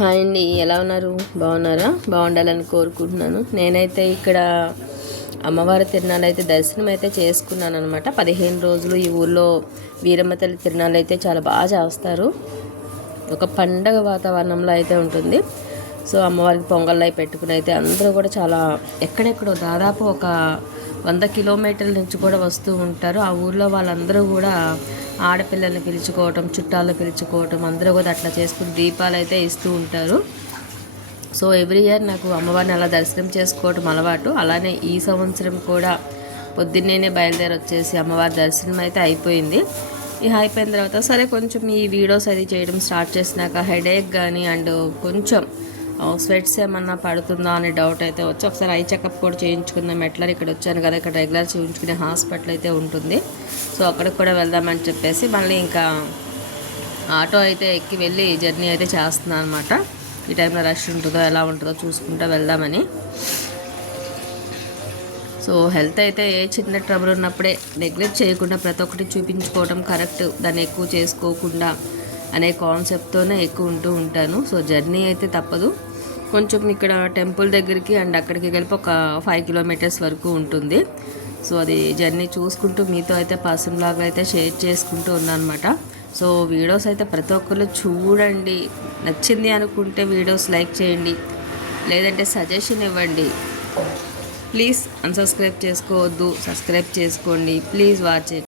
Hi అండి ఎలా ఉన్నారు? బాగున్నారా? బాగుండాలని కోరుకుంటున్నాను. నేనైతే ఇక్కడ అమ్మవారి తిరునాళ్ళు అయితే దర్శనం అయితే చేసుకున్నాను అనమాట పదిహేను రోజులు ఈ ఊళ్ళో వీరమ్మ తల్లి తిరునాళ్ళు అయితే చాలా బాగా చేస్తారు. ఒక పండగ వాతావరణంలో అయితే ఉంటుంది. సో అమ్మవారికి పొంగల్ అయి పెట్టుకుని అయితే అందరూ కూడా చాలా ఎక్కడెక్కడో దాదాపు ఒక వంద కిలోమీటర్ల నుంచి కూడా వస్తూ ఉంటారు. ఆ ఊర్లో వాళ్ళందరూ కూడా ఆడపిల్లల్ని పిలుచుకోవటం చుట్టాలను పిలుచుకోవటం అందరూ కూడా అట్లా చేసుకుని దీపాలు అయితే ఇస్తూ ఉంటారు. సో ఎవ్రీ ఇయర్ నాకు అమ్మవారిని అలా దర్శనం చేసుకోవటం అలవాటు. అలానే ఈ సంవత్సరం కూడా పొద్దున్నేనే బయలుదేరి వచ్చేసి అమ్మవారి దర్శనం అయితే అయిపోయింది. ఇక అయిపోయిన తర్వాత సరే కొంచెం ఈ వీడియోస్ అది చేయడం స్టార్ట్ చేసినాక హెడేక్ కానీ అండ్ కొంచెం స్వెట్స్ ఏమన్నా పడుతుందా అనే డౌట్ అయితే వచ్చి ఒకసారి ఐ చెకప్ కూడా చేయించుకుందాం. ఎట్లా ఇక్కడ వచ్చాను కదా ఇక్కడ రెగ్యులర్ చేయించుకునే హాస్పిటల్ అయితే ఉంటుంది. సో అక్కడికి కూడా వెళ్దామని చెప్పేసి మళ్ళీ ఇంకా ఆటో అయితే ఎక్కి వెళ్ళి జర్నీ అయితే చేస్తున్నాను అనమాట ఈ టైంలో రష్ ఉంటుందో ఎలా ఉంటుందో చూసుకుంటూ వెళ్దామని. సో హెల్త్ అయితే ఏ చిన్న ట్రబుల్ ఉన్నప్పుడే నెగ్లెక్ట్ చేయకుండా ప్రతి ఒక్కటి చూపించుకోవడం కరెక్ట్ దాన్ని ఎక్కువ చేసుకోకుండా అనే కాన్సెప్ట్తోనే ఎక్కువ ఉంటూ ఉంటాను. సో జర్నీ అయితే తప్పదు. కొంచెం ఇక్కడ టెంపుల్ దగ్గరికి అండ్ అక్కడికి కలిపి ఒక ఫైవ్ కిలోమీటర్స్ వరకు ఉంటుంది. సో అది జర్నీ చూసుకుంటూ మీతో అయితే పర్సన్ లాగా అయితే షేర్ చేసుకుంటూ ఉన్నాను అనమాట సో వీడియోస్ అయితే ప్రతి ఒక్కరు చూడండి. నచ్చింది అనుకుంటే వీడియోస్ లైక్ చేయండి. లేదంటే సజెషన్ ఇవ్వండి. ప్లీజ్ అన్సబ్స్క్రైబ్ చేసుకోవద్దు. సబ్స్క్రైబ్ చేసుకోండి. Please watch